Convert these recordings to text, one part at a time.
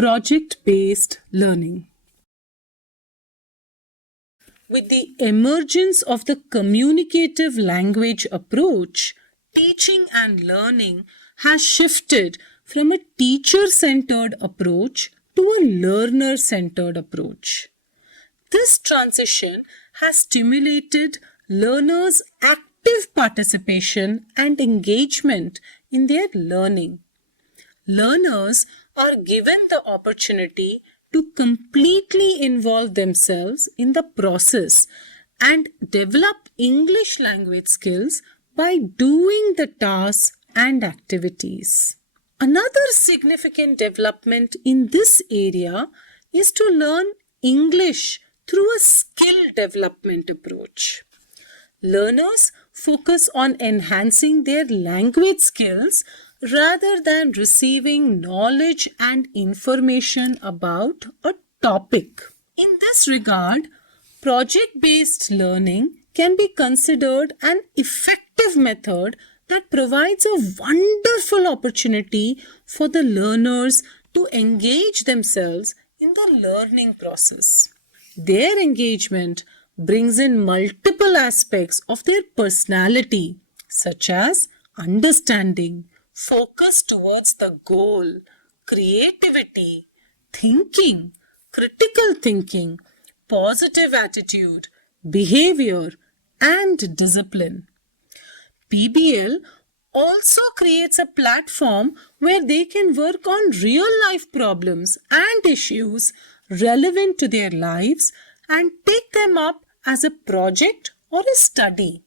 Project-based learning. With the emergence of the communicative language approach, teaching and learning has shifted from a teacher-centered approach to a learner-centered approach. This transition has stimulated learners' active participation and engagement in their learning. Learners are given the opportunity to completely involve themselves in the process and develop English language skills by doing the tasks and activities. Another significant development in this area is to learn English through a skill development approach. Learners focus on enhancing their language skills rather than receiving knowledge and information about a topic. In this regard, project-based learning can be considered an effective method that provides a wonderful opportunity for the learners to engage themselves in the learning process. Their engagement brings in multiple aspects of their personality, such as understanding, focus towards the goal, creativity, thinking, critical thinking, positive attitude, behavior, and discipline. PBL also creates a platform where they can work on real-life problems and issues relevant to their lives and take them up as a project or a study.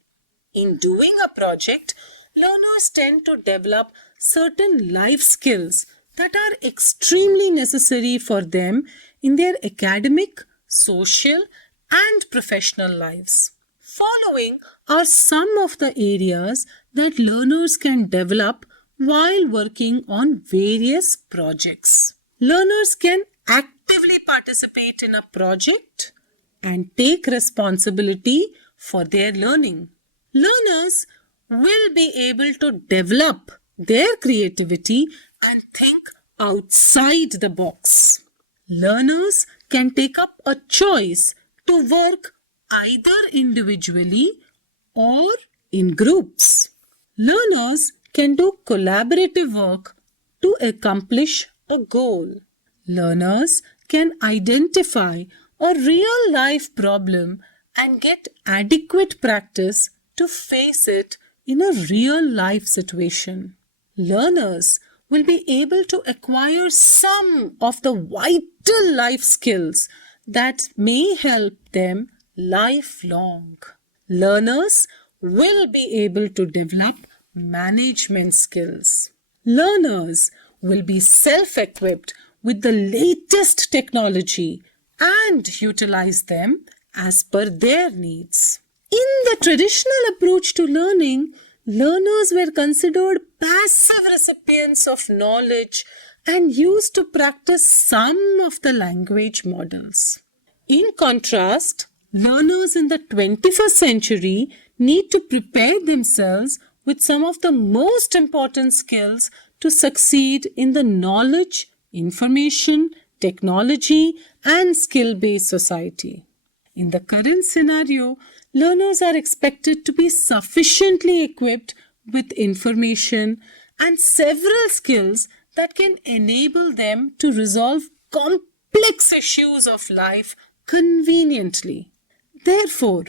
In doing a project, learners tend to develop certain life skills that are extremely necessary for them in their academic, social, and professional lives. Following are some of the areas that learners can develop while working on various projects. Learners can actively participate in a project and take responsibility for their learning. Learners will be able to develop their creativity and think outside the box. Learners can take up a choice to work either individually or in groups. Learners can do collaborative work to accomplish a goal. Learners can identify a real-life problem and get adequate practice to face it in a real-life situation. Learners will be able to acquire some of the vital life skills that may help them lifelong. Learners will be able to develop management skills. Learners will be self-equipped with the latest technology and utilize them as per their needs. In the traditional approach to learning, learners were considered passive recipients of knowledge and used to practice some of the language models. In contrast, learners in the 21st century need to prepare themselves with some of the most important skills to succeed in the knowledge, information, technology, and skill-based society. In the current scenario, learners are expected to be sufficiently equipped with information and several skills that can enable them to resolve complex issues of life conveniently. Therefore,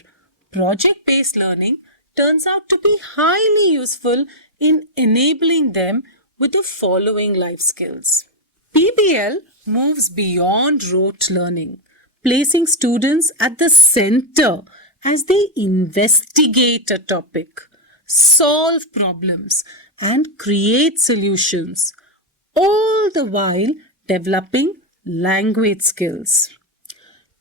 project-based learning turns out to be highly useful in enabling them with the following life skills. PBL moves beyond rote learning, placing students at the center as they investigate a topic, solve problems, and create solutions, all the while developing language skills.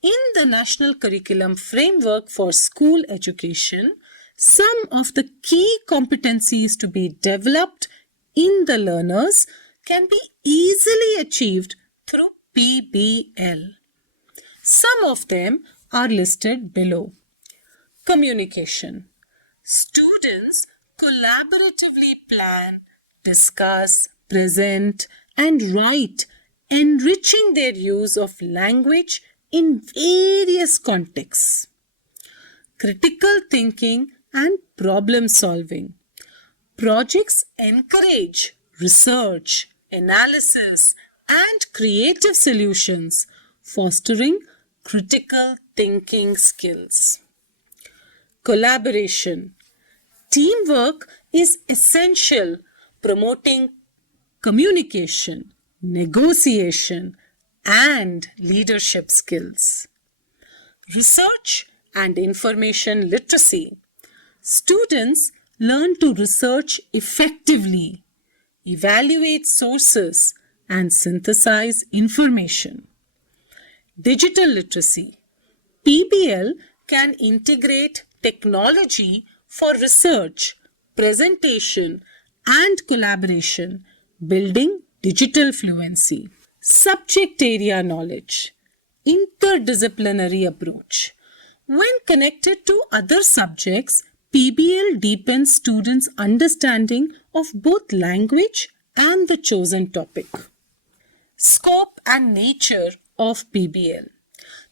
In the National Curriculum Framework for School Education, some of the key competencies to be developed in the learners can be easily achieved through PBL. Some of them are listed below. Communication. Students collaboratively plan, discuss, present, and write enriching their use of language in various contexts. Critical thinking and problem solving. Projects encourage research, analysis, and creative solutions, fostering critical thinking skills. Collaboration. Teamwork is essential, promoting communication, negotiation, and leadership skills. Research and information literacy. Students learn to research effectively, evaluate sources, and synthesize information. Digital literacy. PBL can integrate technology for research, presentation, and collaboration, building digital fluency. Subject area knowledge. Interdisciplinary approach. When connected to other subjects, PBL deepens students' understanding of both language and the chosen topic. Scope and nature of PBL.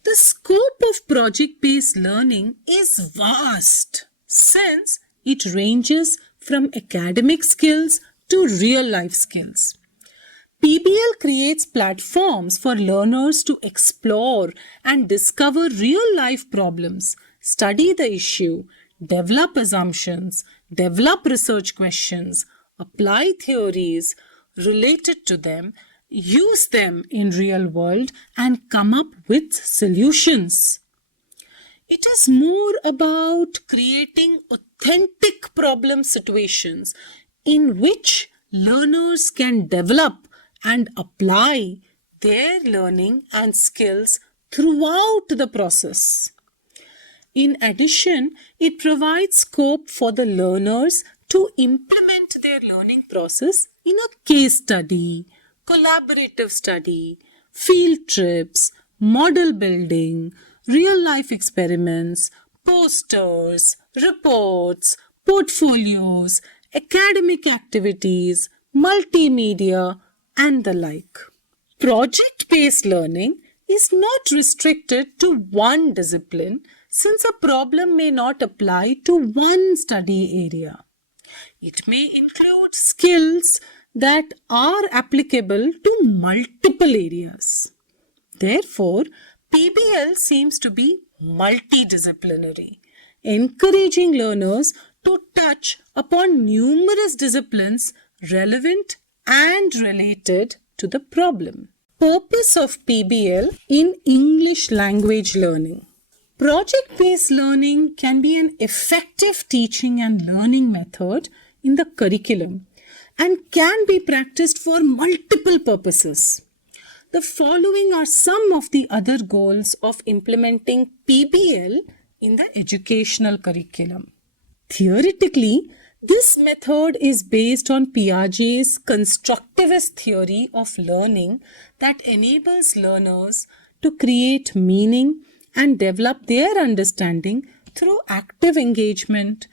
The scope of project-based learning is vast since it ranges from academic skills to real-life skills. PBL creates platforms for learners to explore and discover real-life problems, study the issue, develop assumptions, develop research questions, apply theories related to them, use them in real world, and come up with solutions. It is more about creating authentic problem situations in which learners can develop and apply their learning and skills throughout the process. In addition, it provides scope for the learners to implement their learning process in a case study, collaborative study, field trips, model building, real-life experiments, posters, reports, portfolios, academic activities, multimedia, and the like. Project-based learning is not restricted to one discipline since a problem may not apply to one study area. It may include skills that are applicable to multiple areas. Therefore, PBL seems to be multidisciplinary, encouraging learners to touch upon numerous disciplines relevant and related to the problem. Purpose of PBL in English language learning. Project-based learning can be an effective teaching and learning method in the curriculum and can be practiced for multiple purposes. The following are some of the other goals of implementing PBL in the educational curriculum. Theoretically, this method is based on Piaget's constructivist theory of learning that enables learners to create meaning and develop their understanding through active engagement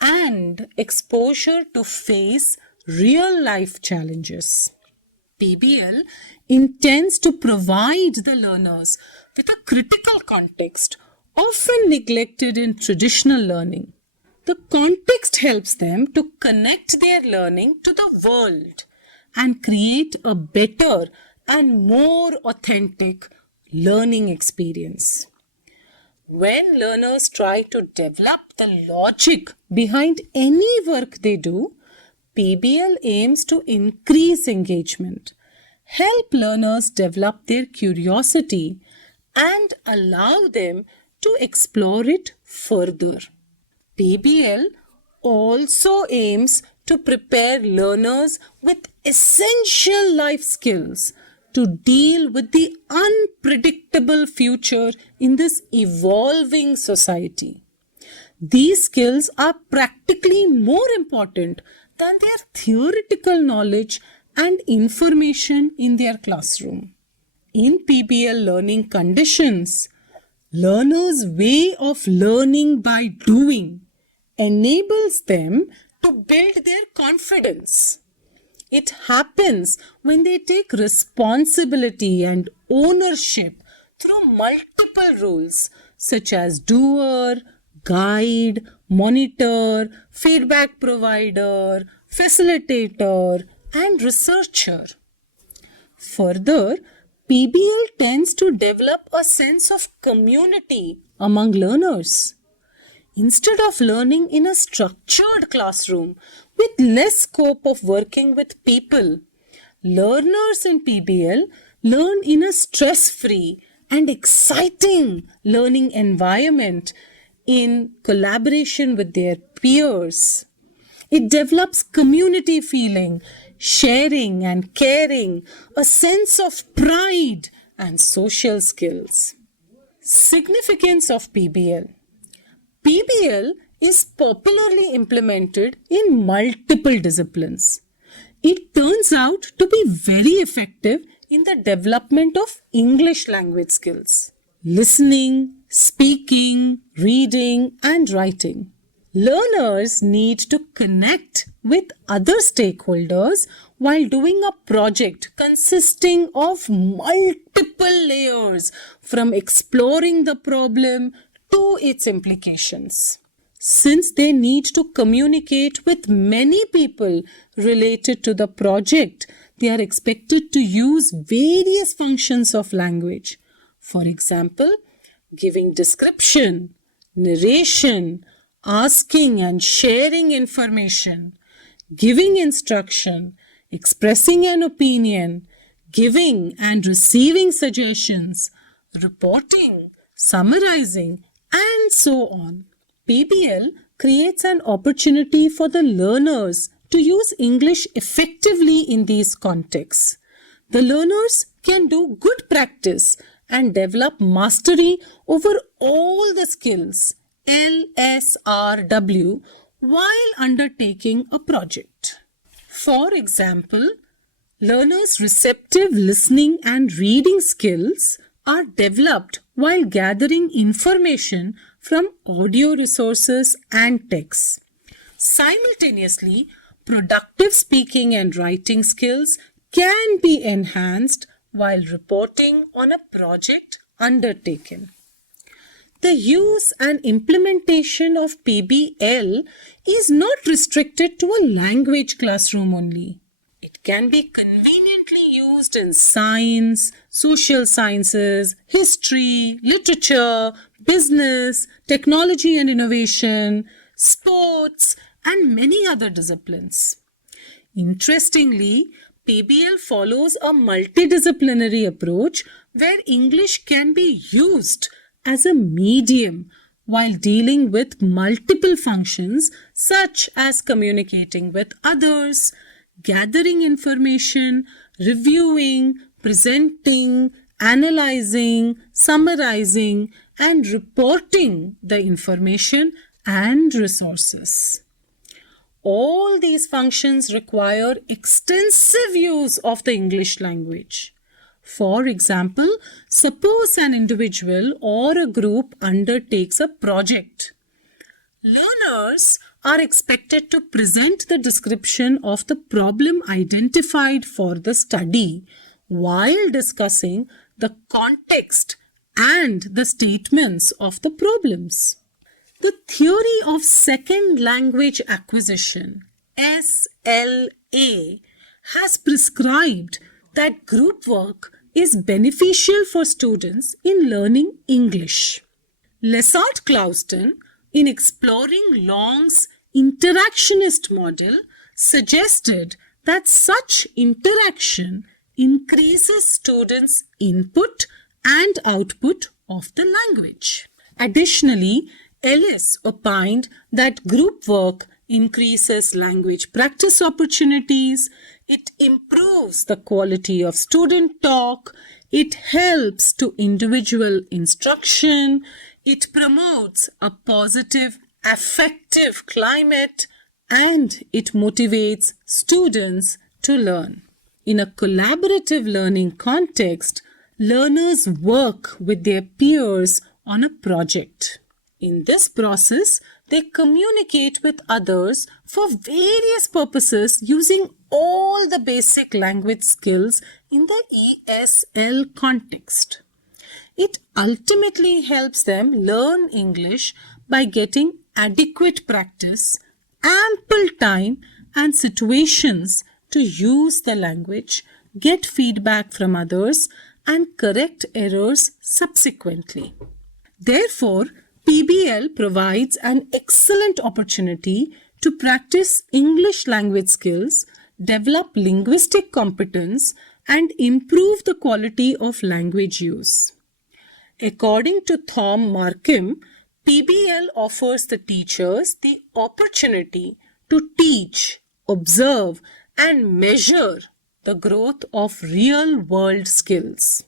and exposure to face real-life challenges. PBL intends to provide the learners with a critical context often neglected in traditional learning. The context helps them to connect their learning to the world and create a better and more authentic learning experience. When learners try to develop the logic behind any work they do, PBL aims to increase engagement, help learners develop their curiosity, and allow them to explore it further. PBL also aims to prepare learners with essential life skills to deal with the unpredictable future in this evolving society. These skills are practically more important than their theoretical knowledge and information in their classroom. In PBL learning conditions, learners' way of learning by doing enables them to build their confidence. It happens when they take responsibility and ownership through multiple roles such as doer, guide, monitor, feedback provider, facilitator, and researcher. Further, PBL tends to develop a sense of community among learners. Instead of learning in a structured classroom with less scope of working with people, learners in PBL learn in a stress-free and exciting learning environment in collaboration with their peers. It develops community feeling, sharing and caring, a sense of pride and social skills. Significance of PBL. PBL is popularly implemented in multiple disciplines. It turns out to be very effective in the development of English language skills, listening, speaking, reading, and writing. Learners need to connect with other stakeholders while doing a project consisting of multiple layers, from exploring the problem to its implications. Since they need to communicate with many people related to the project, they are expected to use various functions of language. For example, giving description, narration, asking and sharing information, giving instruction, expressing an opinion, giving and receiving suggestions, reporting, summarizing, and so on. PBL creates an opportunity for the learners to use English effectively in these contexts. The learners can do good practice and develop mastery over all the skills LSRW while undertaking a project. For example, learners' receptive listening and reading skills are developed while gathering information from audio resources and texts. Simultaneously, productive speaking and writing skills can be enhanced while reporting on a project undertaken. The use and implementation of PBL is not restricted to a language classroom only. It can be conveniently used in science, social sciences, history, literature, business, technology and innovation, sports, and many other disciplines. Interestingly, PBL follows a multidisciplinary approach where English can be used as a medium while dealing with multiple functions such as communicating with others, gathering information, reviewing, presenting, analyzing, summarizing, and reporting the information and resources. All these functions require extensive use of the English language. For example, suppose an individual or a group undertakes a project. Learners are expected to present the description of the problem identified for the study while discussing the context and the statements of the problems. The theory of second language acquisition, SLA, has prescribed that group work is beneficial for students in learning English. Lessard-Clouston, in exploring Long's interactionist model, suggested that such interaction increases students' input and output of the language. Additionally, Ellis opined that group work increases language practice opportunities, it improves the quality of student talk, it helps to individual instruction, it promotes a positive affective climate, and it motivates students to learn. In a collaborative learning context, learners work with their peers on a project. In this process, they communicate with others for various purposes using all the basic language skills in the ESL context. It ultimately helps them learn English by getting adequate practice, ample time, and situations to use the language, get feedback from others, and correct errors subsequently. Therefore, PBL provides an excellent opportunity to practice English language skills, develop linguistic competence, and improve the quality of language use. According to Tom Markham, PBL offers the teachers the opportunity to teach, observe, and measure the growth of real-world skills.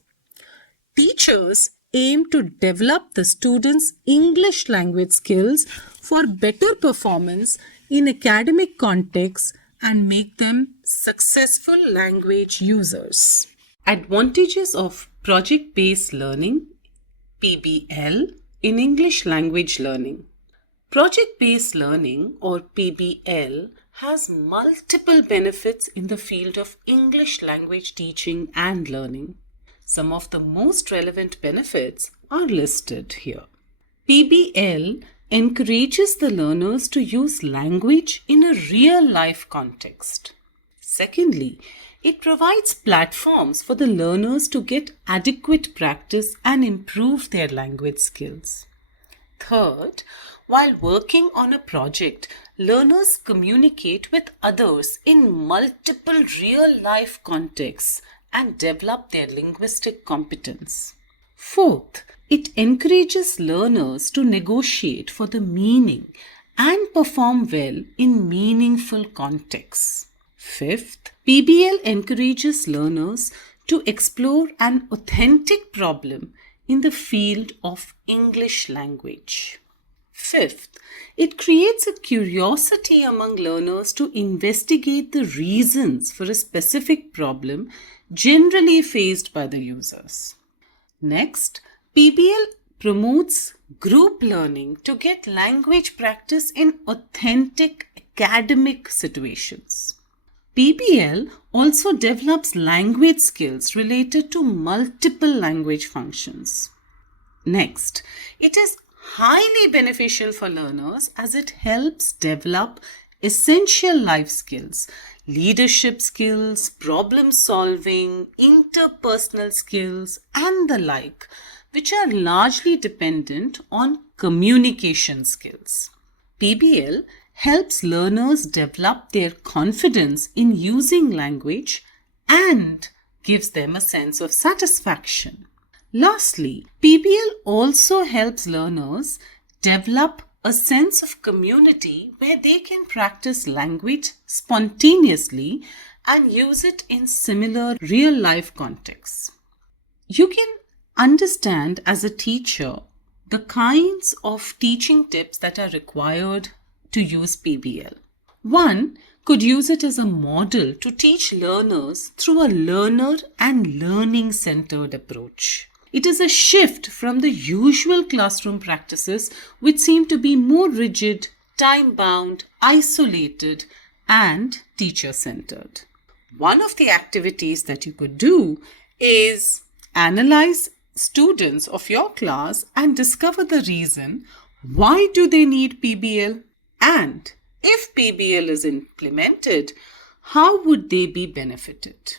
Teachers aim to develop the students' English language skills for better performance in academic contexts and make them successful language users. Advantages of project-based learning, PBL, in English language learning. Project-based learning, or PBL, has multiple benefits in the field of English language teaching and learning. Some of the most relevant benefits are listed here. PBL encourages the learners to use language in a real-life context. Secondly, it provides platforms for the learners to get adequate practice and improve their language skills. Third, while working on a project, learners communicate with others in multiple real-life contexts and develop their linguistic competence. Fourth, it encourages learners to negotiate for the meaning and perform well in meaningful contexts. Fifth, PBL encourages learners to explore an authentic problem in the field of English language. Fifth, it creates a curiosity among learners to investigate the reasons for a specific problem generally faced by the users. Next, PBL promotes group learning to get language practice in authentic academic situations. PBL also develops language skills related to multiple language functions. Next, it is highly beneficial for learners as it helps develop essential life skills, leadership skills, problem solving, interpersonal skills, and the like, which are largely dependent on communication skills. PBL helps learners develop their confidence in using language and gives them a sense of satisfaction. Lastly, PBL also helps learners develop a sense of community where they can practice language spontaneously and use it in similar real-life contexts. You can understand as a teacher the kinds of teaching tips that are required to use PBL. One could use it as a model to teach learners through a learner and learning-centered approach. It is a shift from the usual classroom practices which seem to be more rigid, time-bound, isolated, and teacher-centered. One of the activities that you could do is analyze students of your class and discover the reason why do they need PBL, and if PBL is implemented, how would they be benefited?